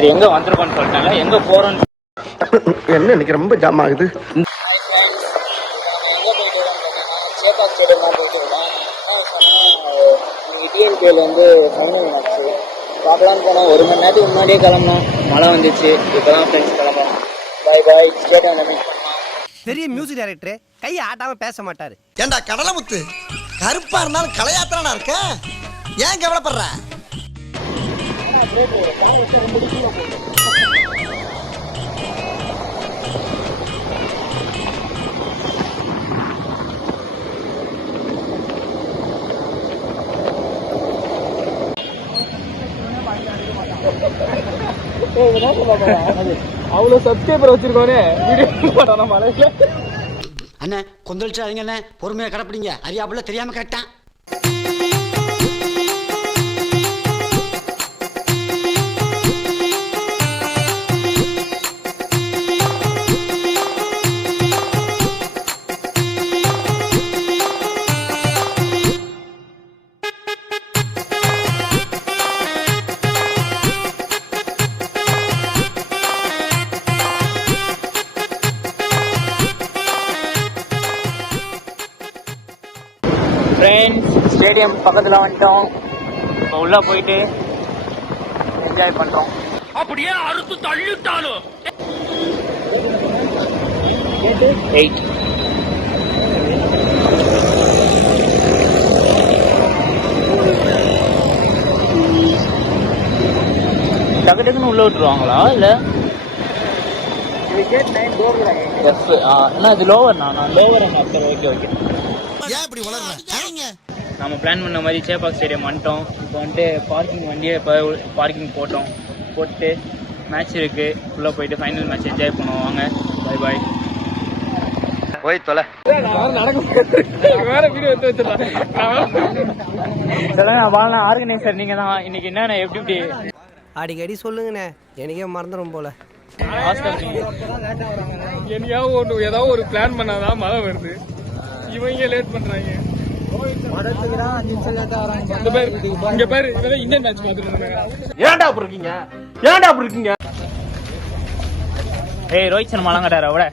அது எங்க வந்திருக்கோம்னு சொல்லிட்டாங்க, எங்க போறோம்னு என்ன இன்னைக்கு ரொம்ப ஜாம் ஆகுது. டிஎன்பிஎல் வந்து ஃபைனல் மேட்ச்சு பார்க்கலான்னு போனோம். 1 மணி நேரத்துக்கு முன்னாடியே கிளம்புனோம், மழை வந்துச்சு. இப்போதான் ஃப்ரெண்ட்ஸ் கிளம்புறோம். பாய் பாய். ஸ்டேடியம்ல மீட் பண்ணலாம். பெரிய மியூசிக் டைரக்டர் கையை ஆட்டாம பேச மாட்டாரு. ஏண்டா கடலமுத்து, கருப்பா இருந்தாலும் கலையாத்திரனா இருக்க, ஏன் கவலைப்படுற? அவ்வளோ சப்ஸ்கிரைபர் வச்சிருக்கோனே வீடியோ போட்டோம் மலையில. அண்ணே கொந்தளிச்சாதீங்க அண்ணே, பொறுமையா கடப்பிடிங்க. அறியாப்புல தெரியாம கரெக்டா. ஃப்ரெண்ட்ஸ், ஸ்டேடியம் பக்கத்தில் வந்துட்டோம். இப்போ உள்ளே போயிட்டு என்ஜாய் பண்ணுறோம். அப்படியே அறுத்து தள்ளிட்டாலும் 8 டக்கு டக்குன்னு உள்ளே விட்டுருவாங்களா இல்லை? எஃப் அண்ணா இது லோவர். நான் லோவர் என்ன? Okay okay. நம்ம பிளான் பண்ண மாதிரி சேப்பாக் ஸ்டேடியம் வந்துட்டோம். இப்போ வந்துட்டு பார்க்கிங் வண்டியை இப்போ பார்க்கிங் போட்டு மேட்ச் இருக்குது. உள்ளே போயிட்டு ஃபைனல் மேட்ச் என்ஜாய் பண்ணுவோம். வாங்க, பாய் பாய். போய் தொலை. சொல்லுங்க வாங்க, ஆர்கனைசர் நீங்கள் தான். இன்னைக்கு என்னண்ணே எப்படி அடிக்கடி சொல்லுங்கண்ணே, எனக்கே மறந்துடும் போல. என்னையாவது ஏதாவது ஒரு பிளான் பண்ணாதான் மழை வருது. இவங்க லேட் பண்றாங்க. இங்க பாரு, இந்தியன் மேட்ச் பாத்துட்டு. ஏன்டா அப்படி இருக்கீங்க? ஏன்டா அப்படி இருக்கீங்க? ஏய் ரோஹித் சர்மா கட்டார விட.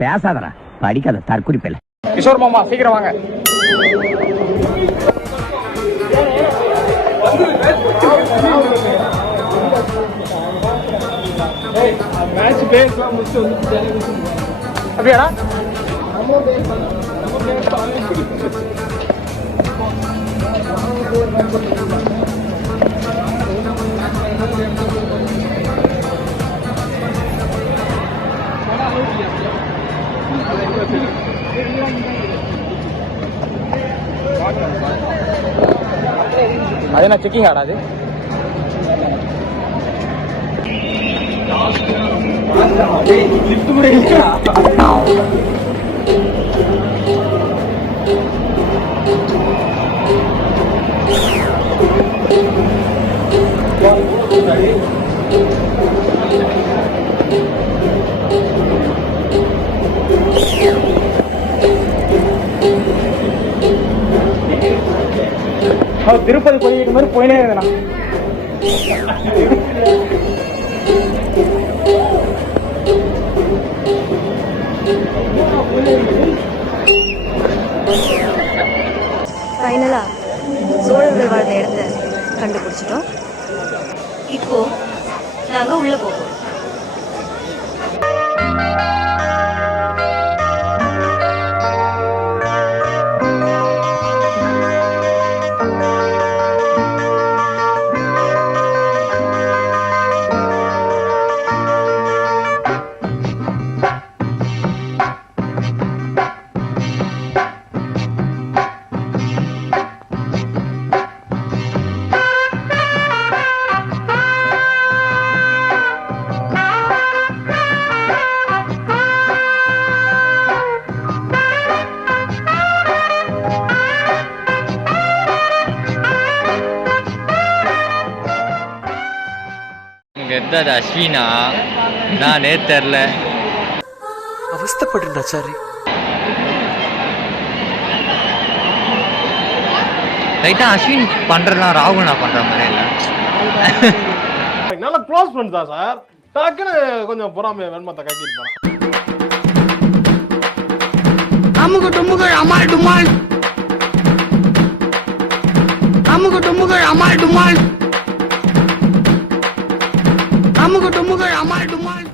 பேசாதடா, படிக்காத தற்குறிப்பில்லை. கிஷோர் மாமா சீக்கிரம் வாங்க. மேட்ச் பேஸ்லாம் முடிச்சு வந்து அப்படியாடா? அது என்ன செக்கிங் ஆடாது? திருப்பதி போயிட்டு மாதிரி போயினே இருந்தேன். ஃபைனலாக சோழர்கள் வாழ்ந்த இடத்த கண்டுபிடிச்சிட்டோம். இப்போ நாங்கள் உள்ளே போவோம். அங்கே இருந்தது அஸ்வினா நானே தெரில. அவஸ்தப்பட்டிருந்தா சாரி. ரைட்டாக அஸ்வின் பண்ணுறதுலாம் ராகுல் நான் பண்ணுற மாதிரி இல்லை. நல்லா க்ளோஸ் ஃப்ரெண்ட் தான் சார். டக்குன்னு கொஞ்சம் பொறாமை வெண்மத்தை கட்டிட்டு போறேன். அமுகு டுமுகள் அமால் டுமால், அமுகு டுமுகள் அமால் டுமால், அமுகு டுமுகள் அமால் டுமால்.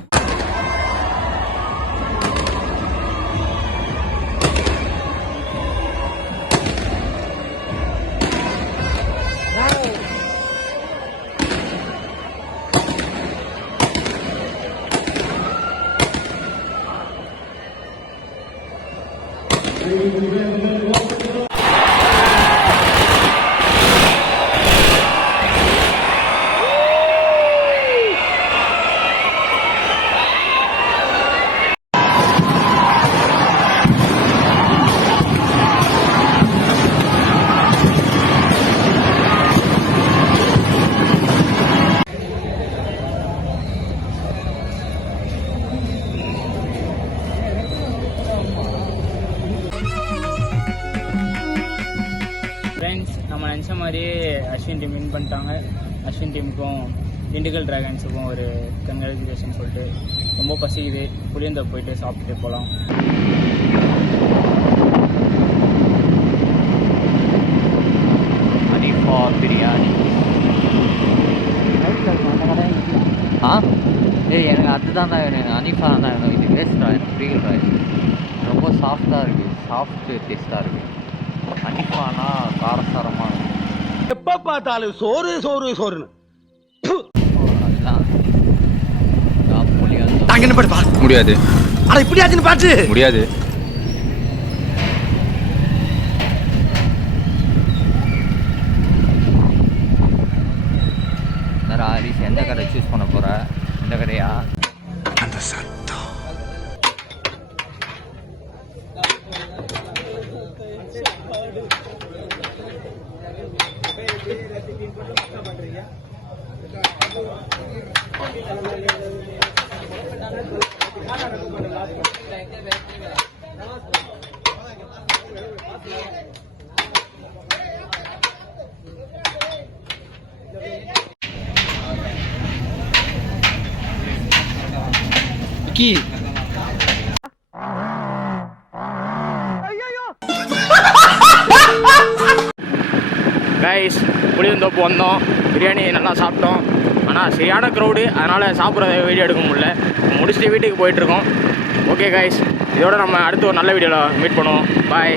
ஃப்ரெண்ட்ஸ், நம்ம நினச்ச மாதிரியே அஸ்வின் டீம் வின் பண்ணிட்டாங்க. அஸ்வின் டீமுக்கும் திண்டுக்கல் டிராகன்ஸுக்கும் ஒரு கங்க்ராச்சுலேஷன் சொல்லிட்டு ரொம்ப பசிக்குது. புளியந்தோப்பு போயிட்டு சாப்பிட்டுட்டு போகலாம். அனிஃபா பிரியாணி. ஆ எனக்கு அதுதான் வேணும். எனக்கு அனிஃபா தான் வேணும். இது வேஸ்டா, எனக்கு பிடிக்கல. ரொம்ப சாஃப்டாக இருக்குது, சாஃப்ட் டேஸ்ட்டாக இருக்குது. அனிஃபானா காரசாரமாக இருக்கும். எப்ப பார்த்தாலும் சோறு சோறு சோறுன்னு. அதுதான் நாங்க என்ன பாட்டு முடியாது. ஆனா இப்படி ஆச்சுன்னு பாட்டு முடியாது. ஹரிஷ் எந்த கடை சூஸ் பண்ண போற? இந்த கடையா? அந்த சத்தம் கைஸ், புளியந்தோப்பு வந்தோம், பிரியாணி நல்லா சாப்பிட்டோம். ஆனால் சரியான க்ரௌடு, அதனால் சாப்பிட்ற வீடியோ எடுக்க முடியல. முடிச்சுட்டு வீட்டுக்கு போயிட்டுருக்கோம். ஓகே கைஸ், இதோட நம்ம அடுத்து ஒரு நல்ல வீடியோவில் மீட் பண்ணுவோம். பாய்.